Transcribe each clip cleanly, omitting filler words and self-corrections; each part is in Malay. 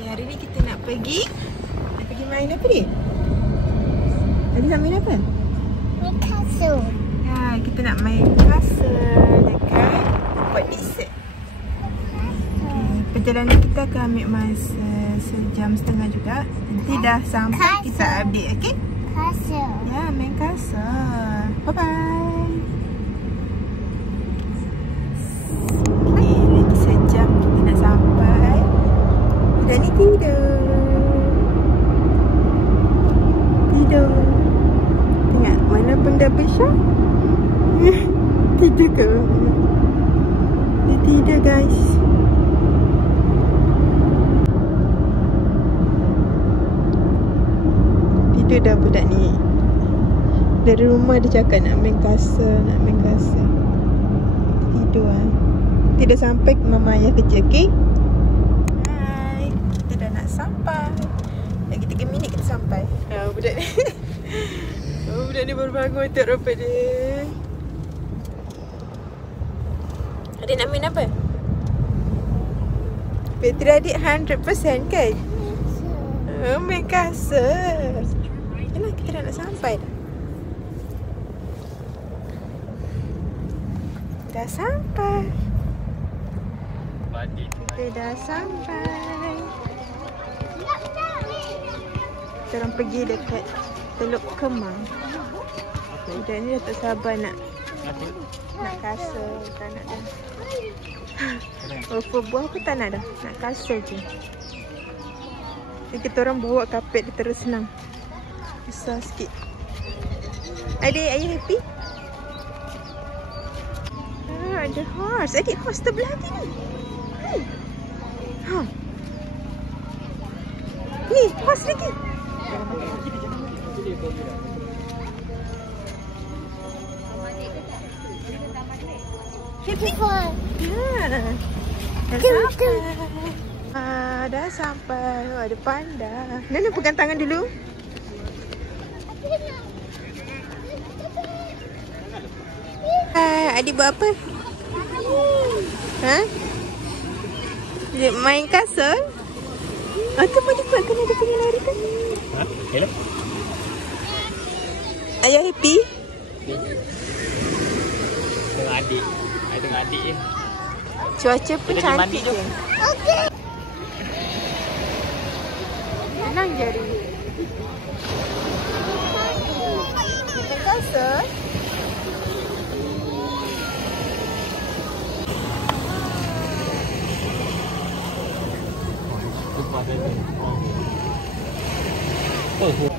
Okay, hari ni kita nak pergi main apa ni? Tadi nak main apa? Main kasut. Ya, kita nak main kasut dekat Port Dickson. Perjalanan kita akan ambil masa sejam setengah juga. Nanti dah sampai kita update, okey? Kasut. Ya, main kasut. Bye-bye. Okay, lagi sejam kita nak sampai. Dan ni tidur. Tengok, mana benda besar? Tidur ke? Dia tidur, guys. Tidur dah budak ni. Dari rumah dia cakap nak main kasut. Tidur lah. Tidak sampai ke mama ayah kerja, okey? Hai, kita dah nak sampai. Lagi 3 minit kita sampai. Budak ni. Budak ni baru bangun untuk rupa dia. Adik nak main apa? Bateri adik 100% kan? Main kasut. Yalah, kita dah nak sampai dah. Dah sampai. Kita dah sampai. Kita orang pergi dekat Teluk Kemang. Budak ni dah tak sabar nak kasut. Tak nak dah. Rupa buah pun tak nak dah. Nak kasut je. Jadi kita orang bawa kapet dia terus senang. Besar sikit. Adik, are you happy? Ada horse. Adik, horse terbelah hati ni. Ni, horse lagi. Happy fun. Ya. Dah sampai. Dah sampai. Oh, ada panda. Nana pegang tangan dulu. Adik buat apa? Ha? Dia main kasut? Tu mau cepat kena dia punya lari kan? Ha? Hello? Ayah happy? Tengok adik. Saya tengok adik je. Cuaca pun Kita cantik je. Okey. Senang jari. Kita kasut. Oh.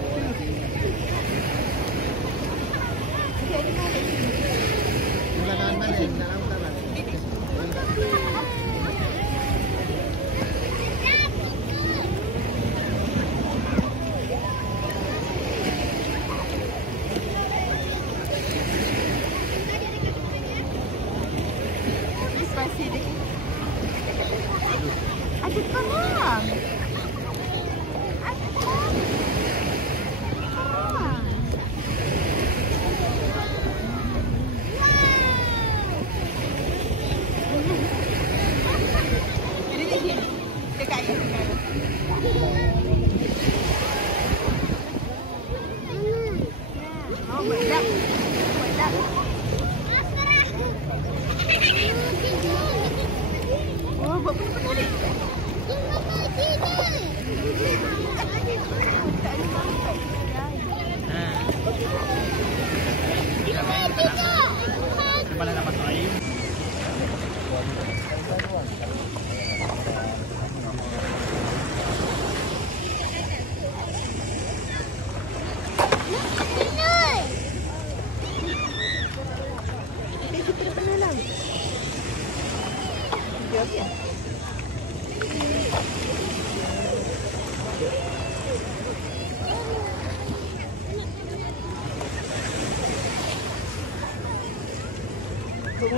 Ada kolam. Oh, buat benda-benda ni. Kepala nak masuk air. Kita pernah lah. Dia apa?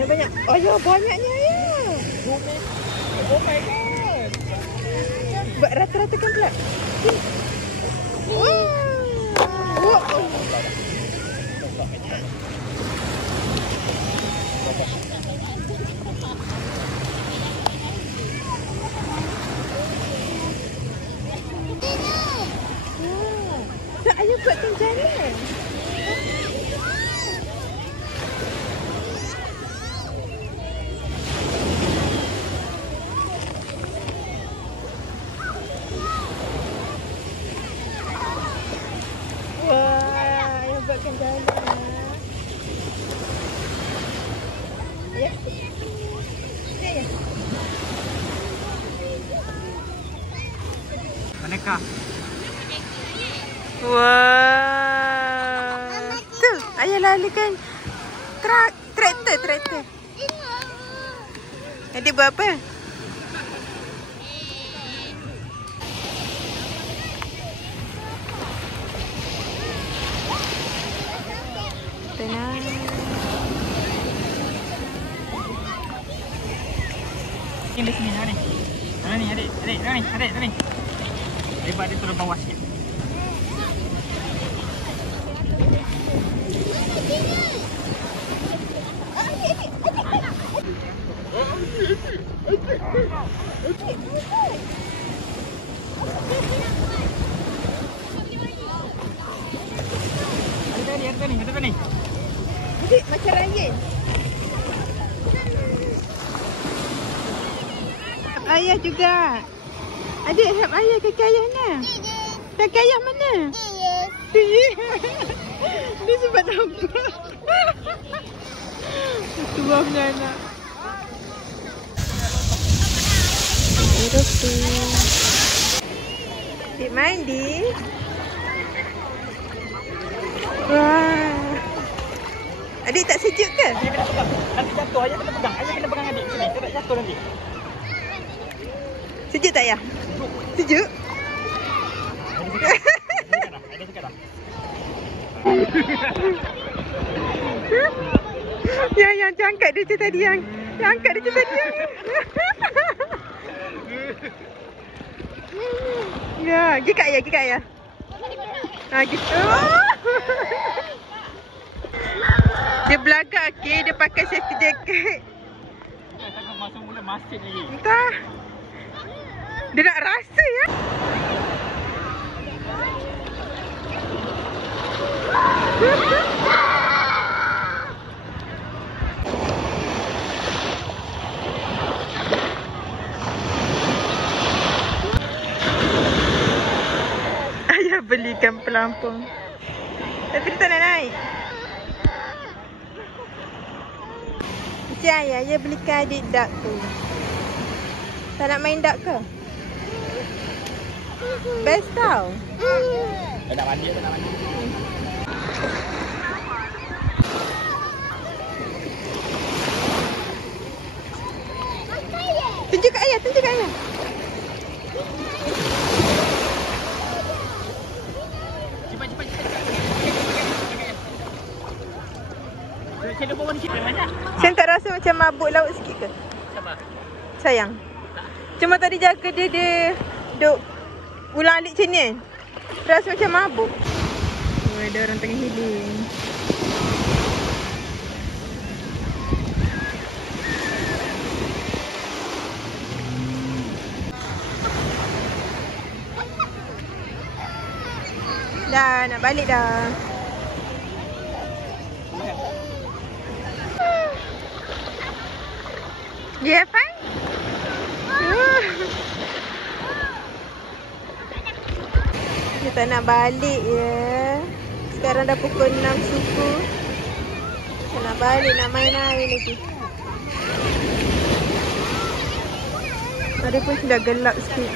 Banyak. Oh ya, banyaknya ya. Oh my god. Buat rata-ratakan pula. Wow. jalan. Wah, ayah buatkan jalan. Ya. Ya. Manakah? Wah. Tu, ayah lalakan traktor. Adik buat apa? Tenang. Ini di sini, ni. Mana ni, adik? Adik, ni. Lepas dia turun bawah sikit. Ada ni. Adik macam Ryan. Help ayah juga. Adik help ayah, kaki ayah mana? Kaki ayah mana? Dia sebab nampak. Tua punya anak. Adik mandi. Wah. Adik tak sejuk ke? Ayah kena pegang. Nanti jatuh. Ayah kena pegang. Ayah kena pegang adik sini. Dia tak jatuh nanti. Sejuk tak ayah? Sejuk? Ayah cakap dah. Yang angkat dia tu tadi yang angkat dia tu tadi yang. Ya, pergi kat ayah. Ha gitu. Dia belagak okey, dia pakai safety jacket. Takkan masuk mula masin lagi. Entah. Dia nak rasa ya. Ayah belikan pelampung. Tapi dia tak nak naik. Macam ayah belikan adik duck tu. Tak nak main duck ke? Best tau. Tak nak mandi. Tunjuk kat ayah. Cepat. Cendol bawah sikit banyak. Saya tak rasa macam mabuk laut sikit ke? Sama. Sayang. Cuma tadi jaga dia duk ulang alik macam ni. Rasa macam mabuk. Oh, ada orang tengah healing. Dah nak balik dah. You have fun? Dia tak nak balik ya. Sekarang dah pukul 6 suku. Tak nak balik, nak main air lagi. Hari pun sudah gelap sikit.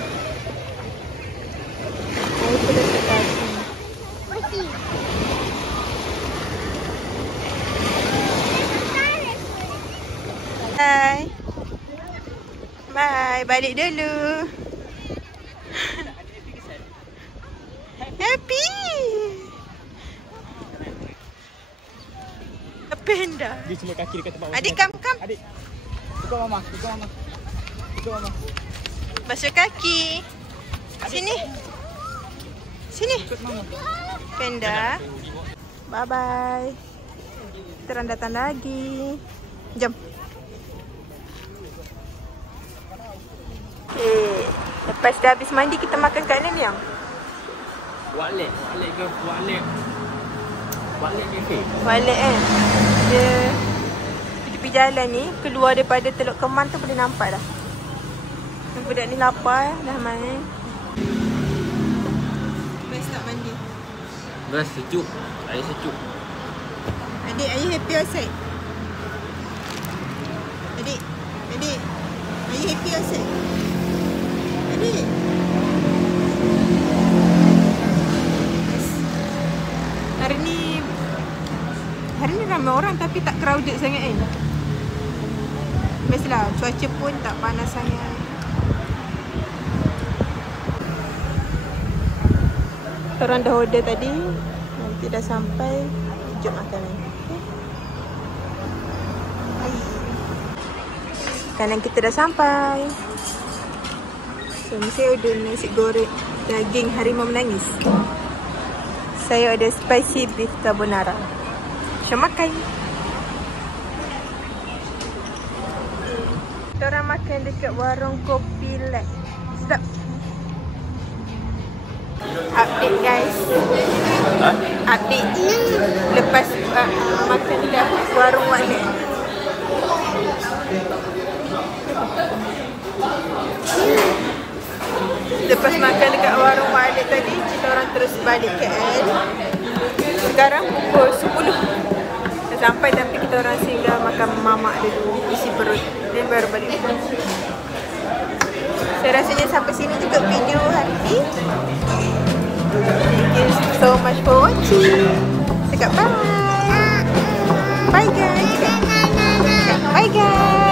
Air pun dah terkasih. Bye. Bye. Balik dulu. Happy. Panda. Dia semua kaki dekat tempat. Adik kam. Adik. Ikut mama. Basuh kaki. Sini. Ikut mama. Panda. Bye bye. Kita orang datang lagi. Jom. Okay. Lepas dah habis mandi kita makan kat Lem yang. Wallet ke wallet cafe. Wallet kan. Dia di tepi jalan ni, keluar daripada Teluk Keman tu boleh nampak dah. Budak ni lapar dah main. Best tak mandi? Best, sejuk. Air sejuk. Adik, are you happy outside? Adik, are you happy outside? Adik. Hari ni ramai orang tapi tak crowded sangat kan. Biasalah, cuaca pun tak panas sangat. Orang dah order tadi. Nanti dah sampai. Jom makanan. Makanan kita dah sampai. So, saya order nasi goreng daging harimau menangis. Saya order spicy beef carbonara. Jom makan. Kita orang makan dekat warung kopi Lek. Sedap. Update guys. Update lepas makan dekat warung Lek. Lepas makan dekat warung Lek tadi, kita orang terus balik KL. Sekarang pukul 10. Dah sampai tapi kita orang singgah makan mamak dulu, isi perut. Dan baru balik. Saya rasanya sampai sini juga video hari ni. Thank you so much for watching. Cakap bye. Bye guys. Bye guys.